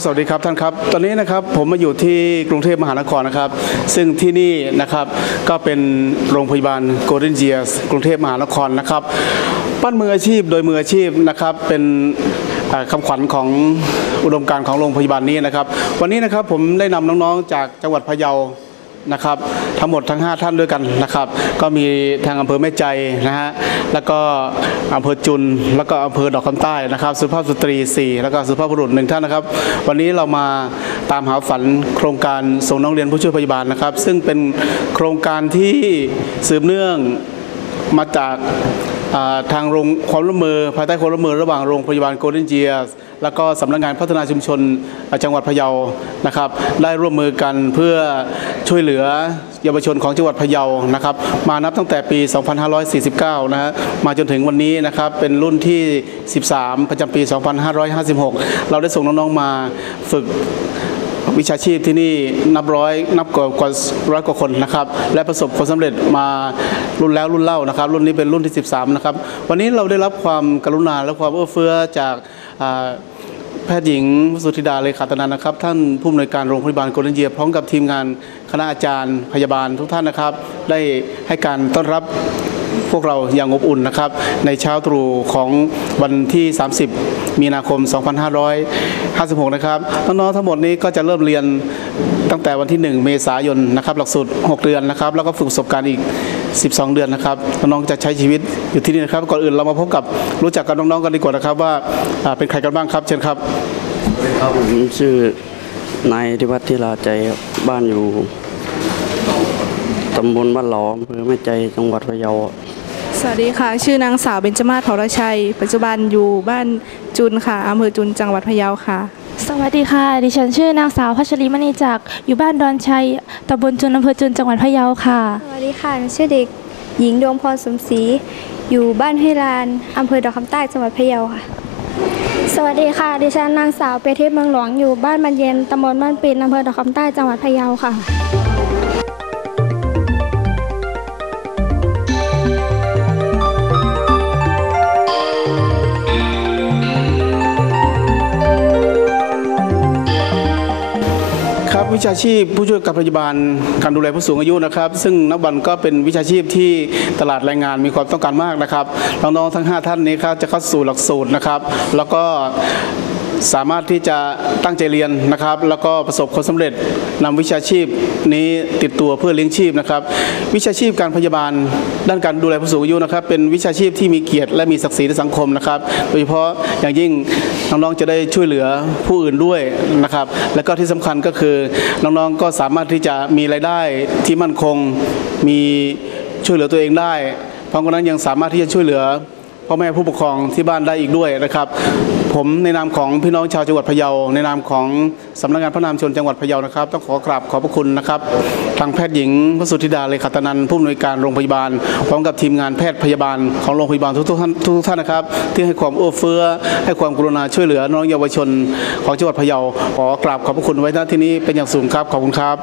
ับสวัสดีครับท่านครับ ตอนนี้นะครับผมมาอยู่ที่กรุงเทพมหานครนะครับ ซึ่งที่นี่นะครับก็เป็นโรงพยาบาลโกลเด้นเจียสกรุงเทพมหานครนะครับปั้นมืออาชีพโดยมืออาชีพนะครับเป็นเอ่อคำขวัญของอุดมการณ์ของโรงพยาบาลนี้นะครับ วันนี้นะครับผมได้นำน้องๆจากจังหวัดพะเยา นะครับทั้งหมดทั้ง 5 ท่านด้วยกันนะครับ ก็มีทางอำเภอแม่ใจนะฮะแล้วก็อำเภอจุนแล้วก็อำเภอดอกคำใต้นะครับ สุภาพสตรี 4 แล้วก็สุภาพบุรุษหนึ่งท่านนะครับ วันนี้เรามาตามหาฝันโครงการส่งน้องเรียนผู้ช่วยพยาบาลนะครับ ซึ่งเป็นโครงการที่สืบเนื่องมาจาก ทางโรงความร่วมมือภายใต้ความร่วมมือระหว่างโรงพยาบาลโกลเด้นเจียสแล้วก็สำนักงานพัฒนาชุมชนจังหวัดพะเยานะครับ ได้ร่วมมือกันเพื่อช่วยเหลือเยาวชนของจังหวัดพะเยานะครับ มานับตั้งแต่ปี 2549 นะฮะมาจนถึงวันนี้นะครับเป็นรุ่นที่ 13 ประจำปี 2556 เราได้ส่งน้องๆมาฝึก วิชาชีพที่นี่นับร้อยนับกว่ากว่าร้อยกว่าคนนะครับและประสบผลสำเร็จมารุ่นแล้วรุ่นเล่านะครับ รุ่นนี้เป็นรุ่นที่ 13 นะครับ วันนี้เราได้รับความกรุณาและความเอื้อเฟื้อจากแพทย์หญิงสุธิดาเลขาตนันนะครับ ท่านผู้อำนวยการโรงพยาบาลโกลเด้นเยียร์พร้อมกับทีมงานคณะอาจารย์พยาบาลทุกท่านนะครับ ได้ให้การต้อนรับ พวกเราอย่างอบอุ่นนะครับ ในเช้าตรู่ของวันที่ 30 มีนาคม 2556 นะครับน้องๆทั้งหมดนี้ก็จะเริ่มเรียนตั้งแต่วันที่ 1 เมษายนนะครับ หลักสูตร 6 เดือนนะครับ แล้วก็ฝึกประสบการณ์อีก 12 เดือนนะครับน้องๆจะใช้ชีวิตอยู่ที่นี่นะครับ ก่อนอื่นเรามาพบกับรู้จักกับน้องๆกันดีกว่านะครับ ว่าเป็นใครกันบ้างครับ เชิญครับครับผมชื่อนายธิวัฒน์ธิราใจครับบ้านอยู่ตำบลบ้านหลอมอำเภอแม่ใจจังหวัดพะเยา สวัสดีค่ะ ชื่อนางสาวเบญจมาศเผาระชัย ปัจจุบันอยู่บ้านจุนค่ะอำเภอจุนจังหวัดพะเยาค่ะ สวัสดีค่ะ ดิฉันชื่อนางสาวพัชรีมณีจักรอยู่บ้านดอนชัยตำบลจุนอำเภอจุนจังหวัดพะเยาค่ะ สวัสดีค่ะหนูชื่อเด็กหญิงดวงพรสมศรีอยู่บ้านห้วยลานอำเภอดอกคำใต้จังหวัดพะเยาค่ะ สวัสดีค่ะ ดิฉันนางสาวเปรเทพเมืองหลวงอยู่บ้านมันเย็นตำบลบ้านปินอำเภอดอกคำใต้จังหวัดพะเยาค่ะ วิชาชีพผู้ช่วยกับพยาบาลการดูแลผู้สูงอายุนะครับ ซึ่งนับวันก็เป็นวิชาชีพที่ตลาดแรงงานมีความต้องการมากนะครับน้องๆทั้ง 5 ท่านนี้ครับจะเข้าสู่หลักสูตรนะครับ แล้วก็ สามารถที่จะตั้งใจเรียนนะครับ แล้วก็ประสบความสำเร็จนำวิชาชีพนี้ติดตัวเพื่อเลี้ยงชีพนะครับ วิชาชีพการพยาบาล ด้านการดูแลผู้สูงอายุนะครับ เป็นวิชาชีพที่มีเกียรติและมีศักดิ์ศรีในสังคมนะครับ โดยเฉพาะอย่างยิ่งน้องๆจะได้ช่วยเหลือผู้อื่นด้วยนะครับ และก็ที่สำคัญก็คือน้องๆก็สามารถที่จะมีรายได้ที่มั่นคงมีช่วยเหลือตัวเองได้พร้อมกันนั้นยังสามารถที่จะช่วยเหลือพ่อแม่ผู้ปกครองที่บ้านได้อีกด้วยนะครับ ผมในนามของพี่น้องชาวจังหวัดพะเยา ในนามของสำนักงานพระนามชนจังหวัดพะเยานะครับ ต้องขอกราบขอบพระคุณนะครับทางแพทย์หญิงพระสุธิดาเลขาตนันผู้อำนวยการโรงพยาบาลพร้อมกับทีมงานแพทย์พยาบาลของโรงพยาบาลทุกท่านทุกท่านนะครับ ที่ให้ความเอื้อเฟื้อให้ความกรุณาช่วยเหลือน้องเยาวชนของจังหวัดพะเยาขอกราบขอบพระคุณไว้ณที่นี้เป็นอย่างสูงครับขอบคุณครับ